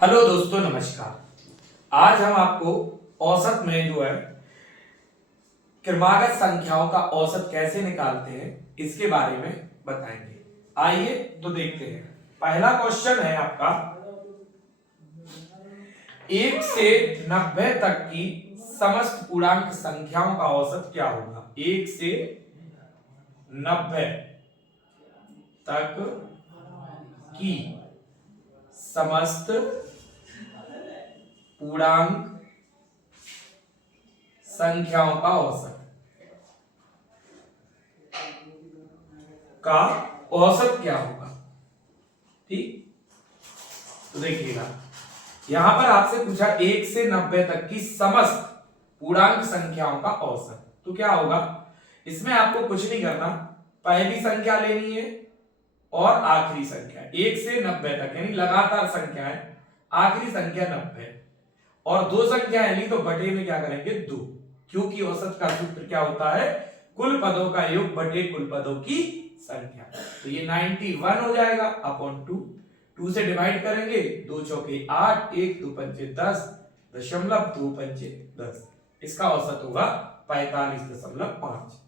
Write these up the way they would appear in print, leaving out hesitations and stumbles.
Hello दोस्तों, नमस्कार। आज हम आपको औसत में जो है क्रमागत संख्याओं का औसत कैसे निकालते हैं इसके बारे में बताएंगे। आइए तो देखते हैं। पहला क्वेश्चन है आपका, 1 से 90 तक की समस्त पूर्णांक संख्याओं का औसत क्या होगा। 1 से 90 तक की समस्त पूर्णांक संख्याओं का औसत क्या होगा। ठीक, तो देखिएगा यहां पर आपसे पूछा 1 से 90 तक की समस्त पूर्णांक संख्याओं का औसत, तो क्या होगा। इसमें आपको कुछ नहीं करना, पहली संख्या लेनी है और आखिरी संख्या 1 से 90 तक, यानी लगातार संख्या है, आखिरी संख्या 90 और दो संख्याएं ली तो बटे में क्या करेंगे 2, क्योंकि औसत का सूत्र क्या होता है, कुल पदों का योग बटे कुल पदों की संख्या। तो ये 91 हो जाएगा अपॉन 2 से डिवाइड करेंगे, 2 चौके 8, 1 2 पंचे 10, दशमलव 2 पंचे 10, इसका औसत होगा 45.5।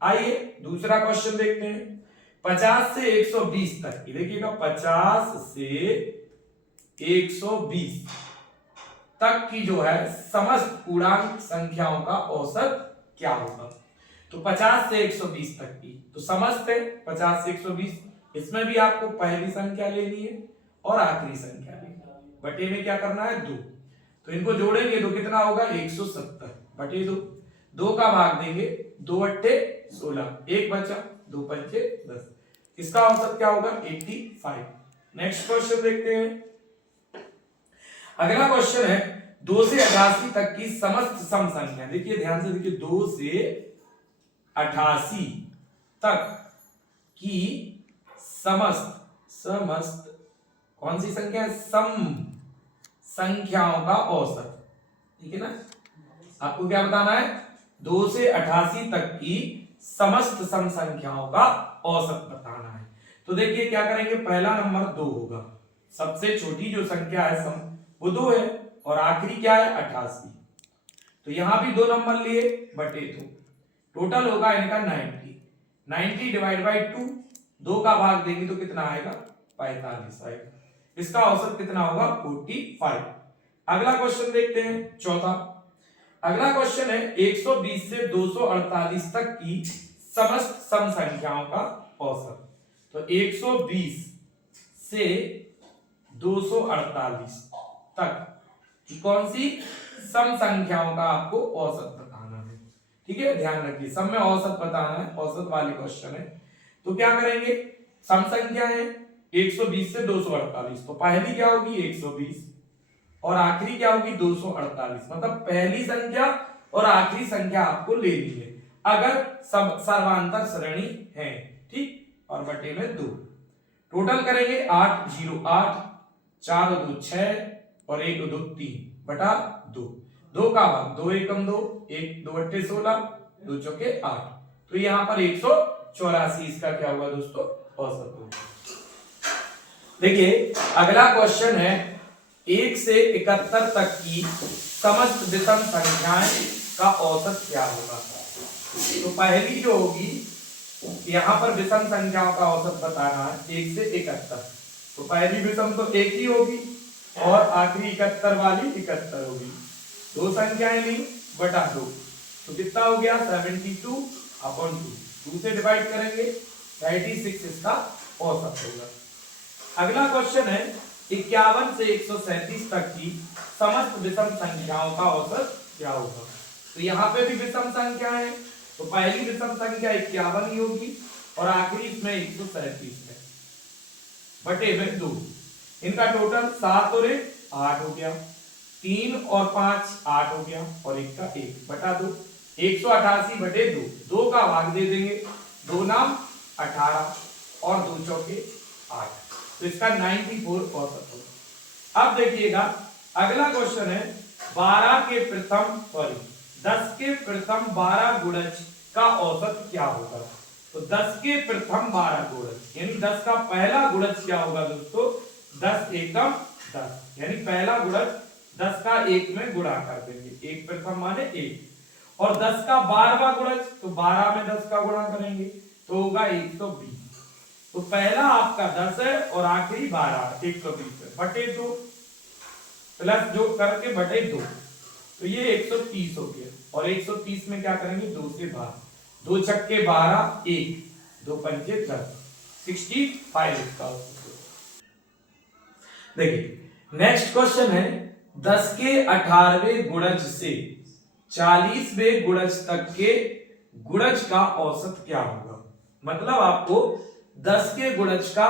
आइए दूसरा क्वेश्चन देखते हैं। 50 से 120 तक, ये देखिएगा 50 से 120 तक की जो है समस्त पूर्णांक संख्याओं का औसत क्या होगा। तो 50 से 120 तक की तो समस्त है 50 से 120, इसमें भी आपको पहली संख्या लेनी है और आखिरी संख्या लेनी है, बटे में क्या करना है 2, तो इनको जोड़ेंगे तो कितना होगा 170 बटे 2, 2 का भाग देंगे, 2 अट्ठे 16, 1 बचा, 2 पंचे 10, इसका औसत क्या होगा 85। नेक्स्ट क्वेश्चन देखते हैं। अगला क्वेश्चन है 2 से 88 तक की समस्त सम संख्या। देखिए ध्यान से देखिए, 2 से 88 तक की समस्त कौन सी संख्या है, सम संख्याओं का औसत। ठीक है ना, आपको क्या बताना है, 2 से 88 तक की समस्त सम संख्याओं का औसत बताना है। तो देखिए क्या करेंगे, पहला नंबर 2 होगा, सबसे छोटी जो संख्या है सम वो 2 है और आखिरी क्या है 88, तो यहां भी 2 नंबर लिए बटे 2, टोटल होगा इनका 90 डिवाइड बाई 2, 2 का भाग देंगे तो कितना आएगा 45 आएगा, इसका औसत कितना होगा 45। अगला क्वेश्चन देखते हैं चौथा। अगला क्वेश्चन है 120 से 248 तक की समस्त सम संख्याओं का औसत। तो 120 से 248 तक की कौन सी सम संख्याओं का आपको औसत बताना है। ठीक है, ध्यान रखिए सब में औसत बताना है, औसत वाले क्वेश्चन है। तो क्या करेंगे, सम संख्या है 120 से 248, तो पहली क्या होगी 120 और आखिरी क्या होगी 248, मतलब पहली संख्या और आखिरी संख्या आपको लेनी है अगर सब सर्वांतर श्रेणी है। ठीक, और बटे में 2, टोटल करेंगे 8 0 8, 4 2 6 और 1 2 3 बटा 2, 2 का भाग 2 एकम 2, 1 2 अट्ठे 16, 2 चौके 8, तो यहां पर 184 इसका क्या होगा दोस्तों औसत होगा। देखिए अगला क्वेश्चन है 1 से 71 तक की समस्त विषम संख्याएं का औसत क्या होगा। तो पहली जो होगी यहां पर विषम संख्याओं का औसत बताना है 1 से 71, तो पहली विषम तो 1 ही होगी और आखिरी 71 वाली 71 होगी, दो संख्याएं ली बटा 2, तो कितना हो गया 72 अपॉन 2 से डिवाइड करेंगे 96 इसका औसत होगा। अगला क्वेश्चन है 51 से 137 तक की समस्त विषम संख्याओं का औसत क्या होगा। तो यहाँ पे भी विषम संख्या है, तो पहली विषम संख्या 51 ही होगी और आखिरी इसमें 137 है, बटे में 2, इनका टोटल 7 और 8 हो गया, 3 और 5 8 हो गया और 1 का 1 बटा 2, 188 बटे 2, 2 का भाग दे देंगे, 2 नाम 18 और 2 चौके 8, तो इसका 94 औसत होगा। अब देखिएगा अगला क्वेश्चन है 12 के प्रथम 10 के प्रथम 12 गुणज का औसत क्या होगा। तो 10 के प्रथम 12 गुणज यानी 10 का पहला गुणज क्या होगा दोस्तों, 10 एकम 10, यानी पहला गुणज 10 का 1 में गुणा कर देंगे, 1 प्रथम माने 1, और 10 का 12वां गुणज, तो 12 में 10 का गुणा करेंगे तो होगा 120। तो पहला आपका 10 है और आखिरी 12, 120 है, बटे 2 प्लस जो करके बटे 2, तो ये 130 हो गया। और 130 में क्या करेंगे, 2 से भाग, 2 छक्के 12, 1, 2 पंचे 10, 65 इसका। देखिए नेक्स्ट क्वेश्चन है 10 के 18वें गुणज से 40वें गुणज तक के गुणज का औसत क्या होगा। मतलब आपको 10 के गुणज का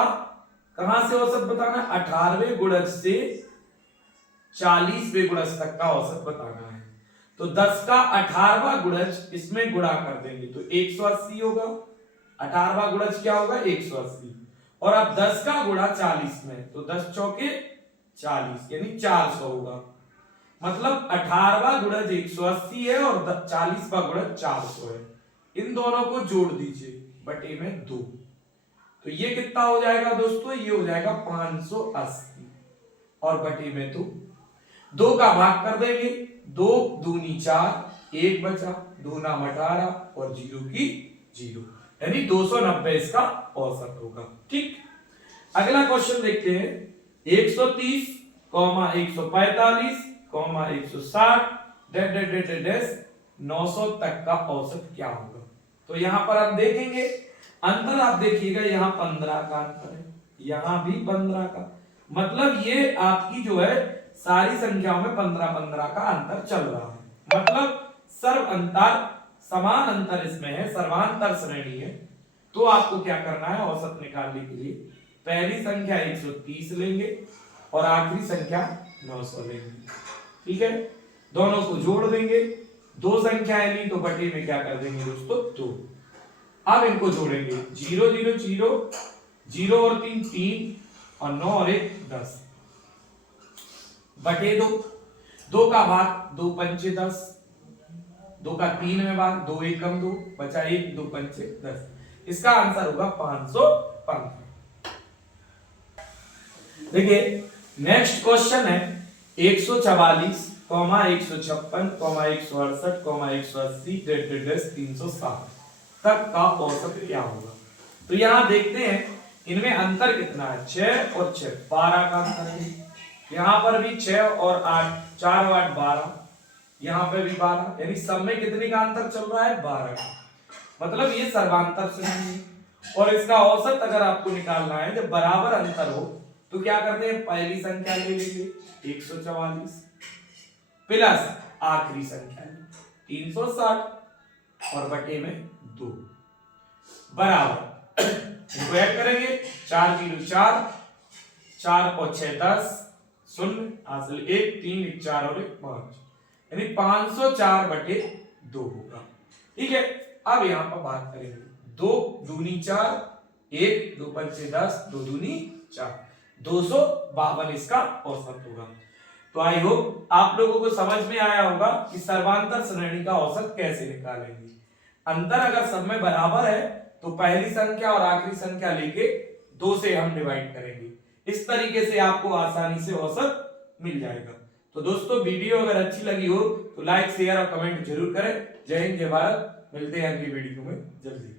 कहां से औसत बताना है, 18वें गुणज से 40वें गुणज तक का औसत बताना है। तो 10 का 18वां गुणज इसमें गुणा कर देंगे तो 180 होगा, 18वां गुणज क्या होगा 180, और अब 10 का गुणा 40 में, तो 10 चौके 40 यानी 400 होगा। मतलब 18वां गुणज 180 है और 40वां गुणज 400 है। इन दोनों को जोड़ दीजिए बटे में 2, तो ये कितना हो जाएगा दोस्तों, ये हो जाएगा 580 और बटे में 2 का भाग कर देंगे, 2 दूनी 4, 1 बचा, 2 नाम 18 और 0 की 0, यानी 290 इसका औसत होगा। ठीक, अगला क्वेश्चन देखते हैं 130, 145, 160 900 तक का औसत क्या होगा। तो यहां पर हम देखेंगे अंतर, आप देखिएगा यहां 15 का अंतर है, यहां भी 15 का, मतलब ये आपकी जो है सारी संख्याओं में 15-15 का अंतर चल रहा है। मतलब सर्व अंतर समान अंतर इसमें है, सर्वांतर श्रेणी है। तो आपको क्या करना है, औसत निकालने के लिए पहली संख्या 130 लेंगे और आखिरी संख्या 900 लेंगे। ठीक है, दोनों को जोड़ देंगे, 2 संख्याएं ली तो बटे में क्या कर देंगे दोस्तों 2। अब इनको जोड़ेंगे 0 0 0, 0 और 3 3, और 9 और 1 10, बटे 2, 2 का भाग 2 पंचे 10, 2 का 3 में भाग, 2 एकम 2 बचा 1, 2 पंचे 10, इसका आंसर होगा 515। देखिए नेक्स्ट क्वेश्चन है 144, 156, 168, 180 360 तक का औसत क्या होगा। तो यहां देखते हैं इनमें अंतर कितना है, 6 और 6 12 का अंतर है, यहां पर भी 6 और 8, 4 और 8 12, यहां पे भी 12, यानी सब में कितने का अंतर चल रहा है 12 का। मतलब ये सर्वांतर श्रेणी है। और इसका औसत अगर आपको निकालना है जब बराबर अंतर हो तो क्या करते हैं, पहली संख्या ले लेंगे 144 प्लस आखिरी संख्या 360 और बटे में 2 बराबर इनको ऐड करेंगे, 4 0 4, 4 और 6 10, 0 हासिल 1, 3 1 4 और 1 5, यानी 504 बटे 2 होगा। ठीक है, अब यहां पर बात करेंगे 2 दूनी 4, 1 2 पंचे 10, 2 दूनी 4, 252 इसका औसत होगा। तो आई होप आप लोगों को समझ में आया होगा कि सर्वांतर श्रेणी का औसत कैसे निकालेंगे। अंतर अगर सब में बराबर है तो पहली संख्या और आखिरी संख्या लेके 2 से हम डिवाइड करेंगे, इस तरीके से आपको आसानी से औसत मिल जाएगा। तो दोस्तों वीडियो अगर अच्छी लगी हो तो लाइक शेयर और कमेंट जरूर करें। जय हिंद जय भारत, मिलते हैं अगली वीडियो में जल्दी।